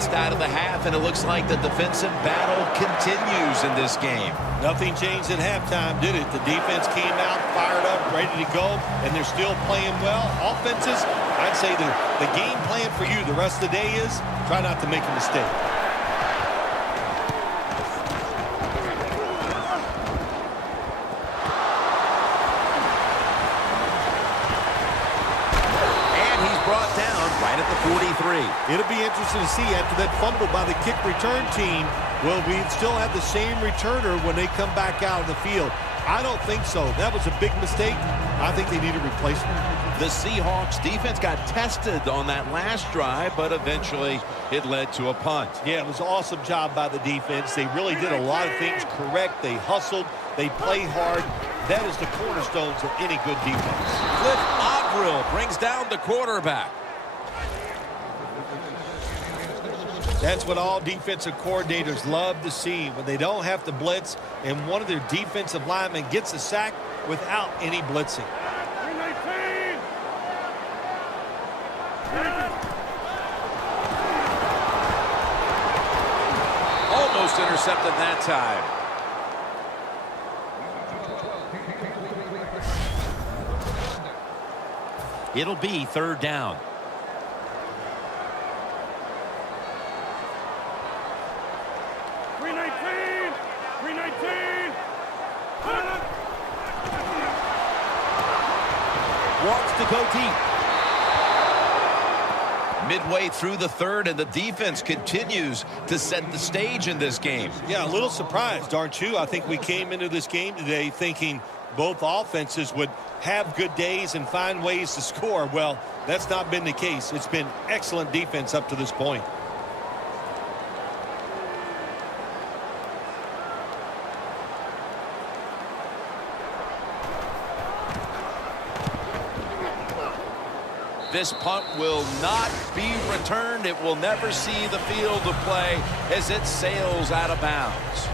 just out of the half, and it looks like the defensive battle continues in this game. Nothing changed at halftime, did it? The defense came out, fired up, ready to go, and they're still playing well. Offenses, I'd say the game plan for you the rest of the day is try not to make a mistake. Brought down right at the 43. It'll be interesting to see after that fumble by the kick return team. Will we still have the same returner when they come back out in the field? I don't think so. That was a big mistake. I think they need a replacement. The Seahawks defense got tested on that last drive, but eventually it led to a punt. Yeah, it was an awesome job by the defense. They really did a lot of things correct. They hustled. They played hard. That is the cornerstones of any good defense. Cliff Averill brings down the quarterback. That's what all defensive coordinators love to see, when they don't have to blitz and one of their defensive linemen gets a sack without any blitzing. Almost intercepted that time. It'll be third down. Wants to go deep. Midway through the third, and the defense continues to set the stage in this game. Yeah, a little surprised, aren't you? I think we came into this game today thinking both offenses would have good days and find ways to score. Well, that's not been the case. It's been excellent defense up to this point. This punt will not be returned. It will never see the field of play as it sails out of bounds.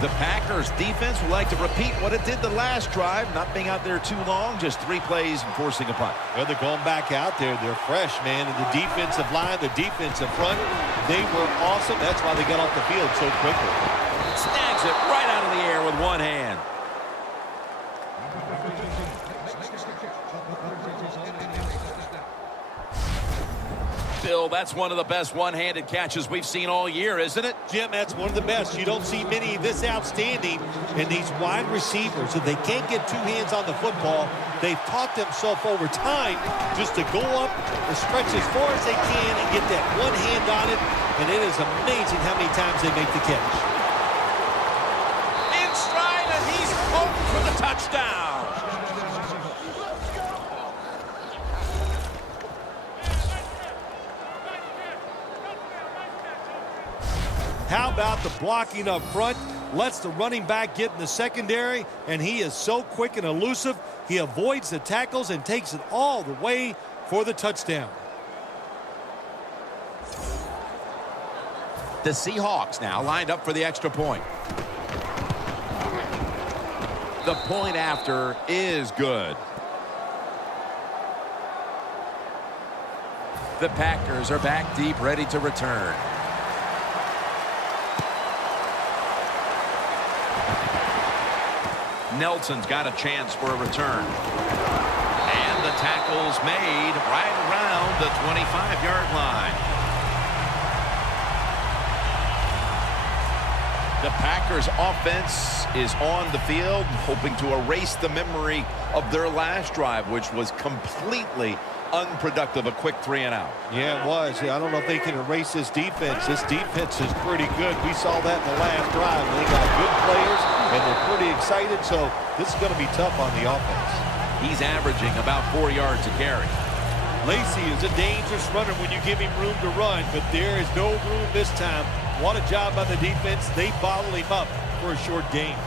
The Packers defense would like to repeat what it did the last drive, not being out there too long, just 3 plays and forcing a punt. Well, they're going back out there. They're fresh, man. And the defensive line, the defensive front, they were awesome. That's why they got off the field so quickly. Snags it right out of the air with one hand. Bill, that's one of the best one-handed catches we've seen all year, isn't it? Jim, that's one of the best. You don't see many this outstanding. And these wide receivers, if they can't get 2 hands on the football, they've taught themselves over time just to go up and stretch as far as they can and get that one hand on it. And it is amazing how many times they make the catch. In stride, and he's home for the touchdown. How about the blocking up front? Lets the running back get in the secondary, and he is so quick and elusive. He avoids the tackles and takes it all the way for the touchdown. The Seahawks now lined up for the extra point. The point after is good. The Packers are back deep, ready to return. Nelson's got a chance for a return. And the tackle's made right around the 25-yard line. The Packers offense is on the field, hoping to erase the memory of their last drive, which was completely unproductive, a quick 3-and-out. Yeah, it was. I don't know if they can erase this defense. This defense is pretty good. We saw that in the last drive. They got good players, and they're pretty excited, so this is going to be tough on the offense. He's averaging about 4 yards a carry. Lacy is a dangerous runner when you give him room to run, but there is no room this time. What a job by the defense. They bottled him up for a short game.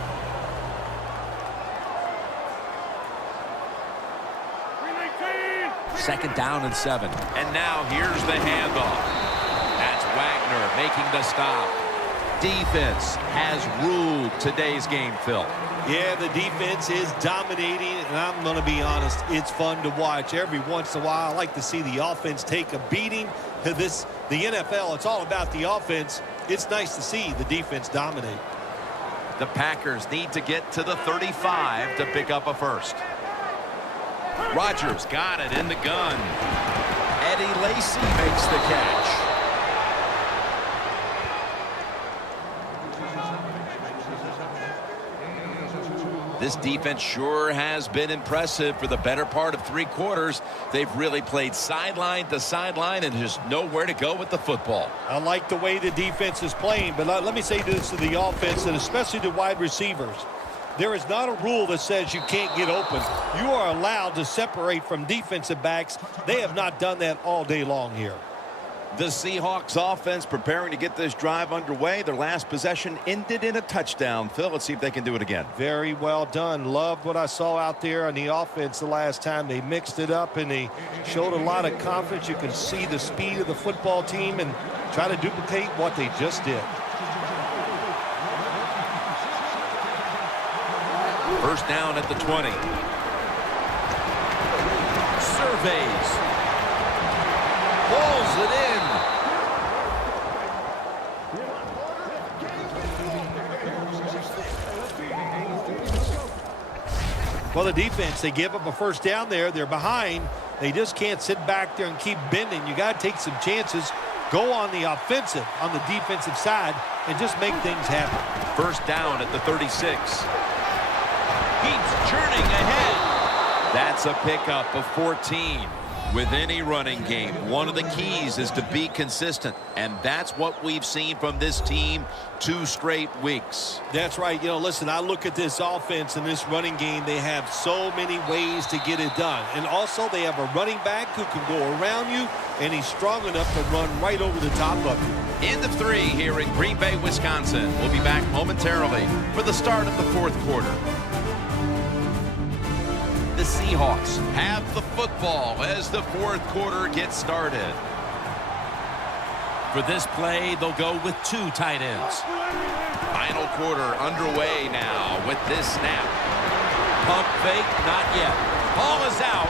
Second down and 7. And now here's the handoff. That's Wagner making the stop. Defense has ruled today's game, Phil. Yeah, the defense is dominating, and I'm going to be honest, it's fun to watch. Every once in a while, I like to see the offense take a beating. This the NFL, it's all about the offense. It's nice to see the defense dominate. The Packers need to get to the 35 to pick up a first. Rodgers got it in the gun. Eddie Lacy makes the catch. This defense sure has been impressive for the better part of 3 quarters. They've really played sideline to sideline and just nowhere to go with the football. I like the way the defense is playing, but let me say this to the offense and especially the wide receivers. There is not a rule that says you can't get open. You are allowed to separate from defensive backs. They have not done that all day long here. The Seahawks offense preparing to get this drive underway. Their last possession ended in a touchdown. Phil, let's see if they can do it again. Very well done. Loved what I saw out there on the offense the last time. They mixed it up and they showed a lot of confidence. You can see the speed of the football team and try to duplicate what they just did. First down at the 20. Surveys. Pulls it in. Well, the defense, they give up a first down there. They're behind. They just can't sit back there and keep bending. You got to take some chances. Go on the offensive, on the defensive side, and just make things happen. First down at the 36. Keeps churning ahead. That's a pickup of 14. With any running game, one of the keys is to be consistent, and that's what we've seen from this team 2 straight weeks. That's right. You know, listen, I look at this offense and this running game. They have so many ways to get it done. And also, they have a running back who can go around you, and he's strong enough to run right over the top of you. End of 3 here in Green Bay, Wisconsin. We'll be back momentarily for the start of the 4th quarter. The Seahawks have the football as the 4th quarter gets started. For this play, they'll go with 2 tight ends. Final quarter underway now with this snap. Pump fake, not yet. Ball is out.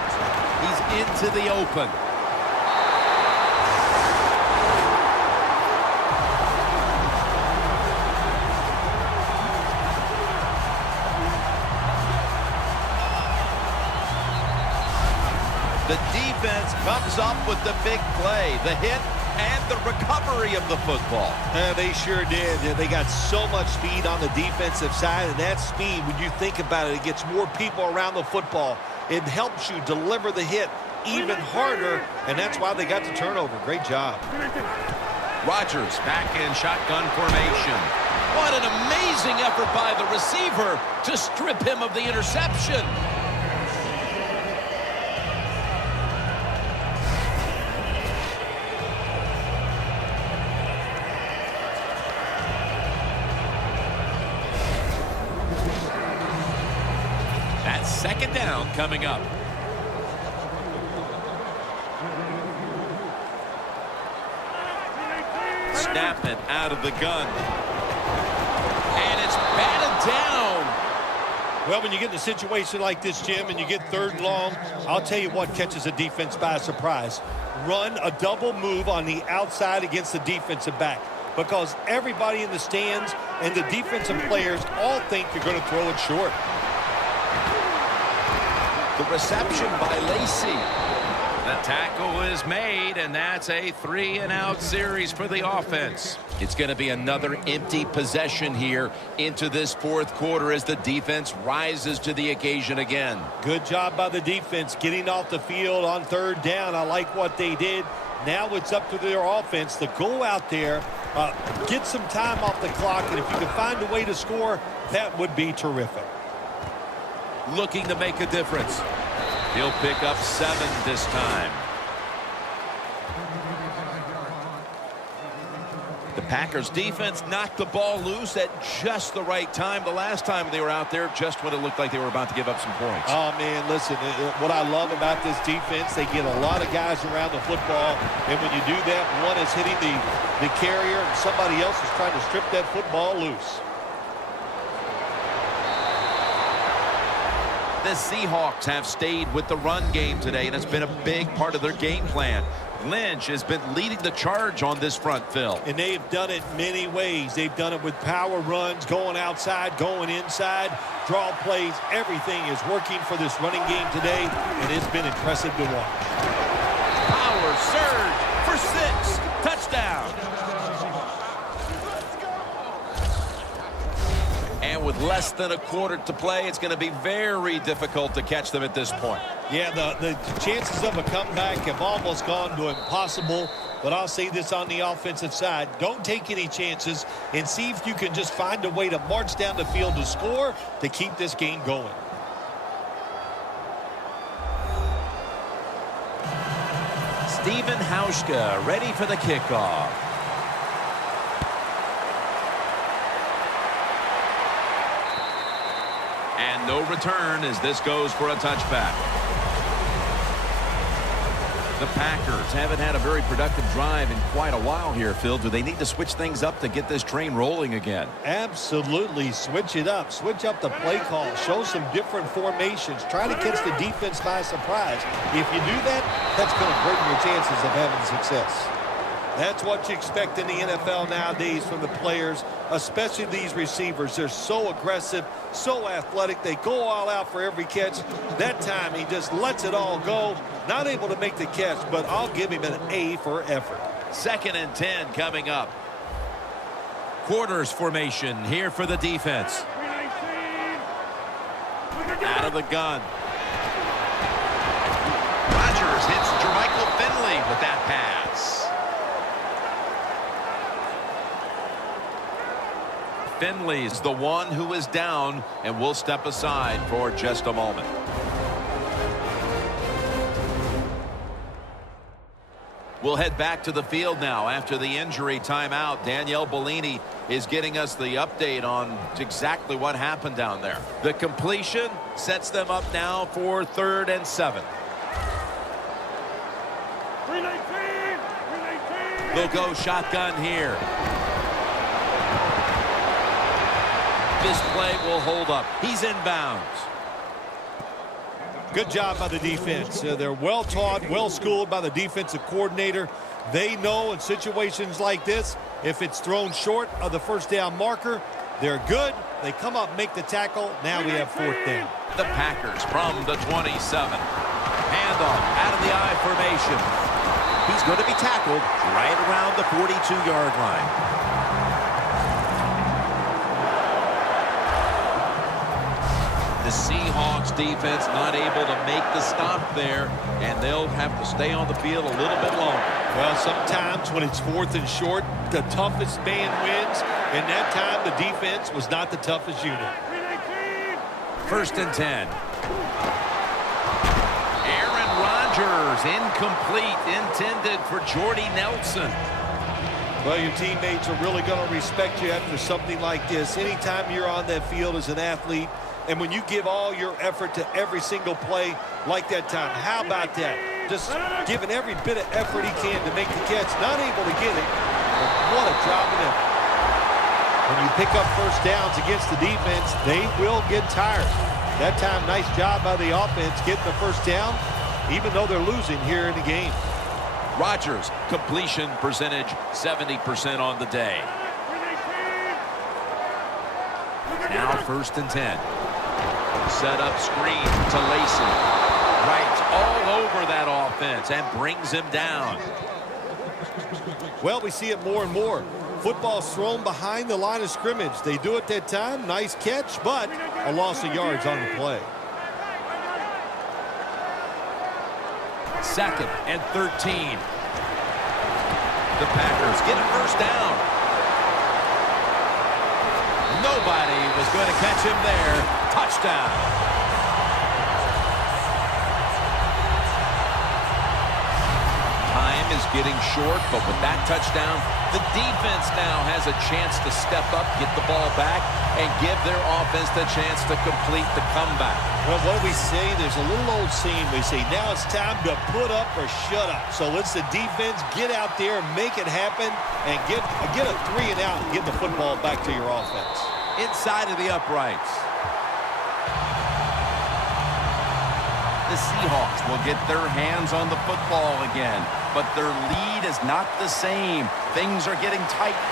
He's into the open. The defense comes up with the big play, the hit, and the recovery of the football. They sure did. They got so much speed on the defensive side, and that speed, when you think about it, it gets more people around the football. It helps you deliver the hit even harder, and that's why they got the turnover. Great job. Rodgers back in shotgun formation. What an amazing effort by the receiver to strip him of the interception. Second down coming up. Snap it out of the gun. And it's batted down. Well, when you get in a situation like this, Jim, and you get 3rd and long, I'll tell you what catches a defense by surprise. Run a double move on the outside against the defensive back. Because everybody in the stands and the defensive players all think you're going to throw it short. The reception by Lacy. The tackle is made, and that's a 3-and-out series for the offense. It's going to be another empty possession here into this 4th quarter as the defense rises to the occasion again. Good job by the defense getting off the field on 3rd down. I like what they did. Now it's up to their offense to go out there, get some time off the clock, and if you can find a way to score, that would be terrific. Looking to make a difference. He'll pick up 7 this time. The Packers defense knocked the ball loose at just the right time. The last time they were out there, just when it looked like they were about to give up some points. Oh, man, listen, what I love about this defense, they get a lot of guys around the football, and when you do that, one is hitting the carrier, and somebody else is trying to strip that football loose. The Seahawks have stayed with the run game today, and it's been a big part of their game plan. Lynch has been leading the charge on this front, Phil. And they've done it many ways. They've done it with power runs, going outside, going inside, draw plays. Everything is working for this running game today, and it's been impressive to watch. Power surge for 6. Touchdown. And with less than a quarter to play, it's going to be very difficult to catch them at this point. Yeah, the chances of a comeback have almost gone to impossible. But I'll say this on the offensive side. Don't take any chances and see if you can just find a way to march down the field to score to keep this game going. Steven Hauschka ready for the kickoff. And no return as this goes for a touchback. The Packers haven't had a very productive drive in quite a while here, Phil. Do they need to switch things up to get this train rolling again? Absolutely. Switch it up. Switch up the play call. Show some different formations. Try to catch the defense by surprise. If you do that, that's going to greaten your chances of having success. That's what you expect in the NFL nowadays from the players, especially these receivers. They're so aggressive, so athletic. They go all out for every catch. That time, he just lets it all go. Not able to make the catch, but I'll give him an A for effort. 2nd and 10 coming up. Quarters formation here for the defense. Out of the gun. Rodgers hits Jermichael Finley with that pass. Finley's the one who is down, and will step aside for just a moment. We'll head back to the field now after the injury timeout. Danielle Bellini is getting us the update on exactly what happened down there. The completion sets them up now for 3rd and 7. 319. They'll go shotgun here. This play will hold up. He's inbounds. Good job by the defense. They're well taught, well schooled by the defensive coordinator. They know in situations like this, if it's thrown short of the first down marker, they're good. They come up, make the tackle. Now we have 4th down. The Packers from the 27. Handoff out of the I formation. He's going to be tackled right around the 42-yard line. The Seahawks defense not able to make the stop there, and they'll have to stay on the field a little bit longer. Well, sometimes when it's 4th and short, the toughest man wins, and that time the defense was not the toughest unit. 1st and 10. Aaron Rodgers, incomplete, intended for Jordy Nelson. Well, your teammates are really going to respect you after something like this. Anytime you're on that field as an athlete, and when you give all your effort to every single play like that time, how about that? Just giving every bit of effort he can to make the catch. Not able to get it, but what a job of effort. When you pick up first downs against the defense, they will get tired. That time, nice job by the offense getting the first down, even though they're losing here in the game. Rodgers, completion percentage 70% on the day. Now 1st and 10. Set up screen to Lacy. Right all over that offense and brings him down. Well, we see it more and more. Football's thrown behind the line of scrimmage. They do it that time. Nice catch, but a loss of yards on the play. 2nd and 13. The Packers get a first down. Nobody was going to catch him there. Touchdown. Time is getting short, but with that touchdown, the defense now has a chance to step up, get the ball back, and give their offense the chance to complete the comeback. Well, what do we say? There's a little old saying. We say, now it's time to put up or shut up. So let's the defense get out there, make it happen, and get a 3 and out and get the football back to your offense. Inside of the uprights. The Seahawks will get their hands on the football again. but their lead is not the same. Things are getting tight.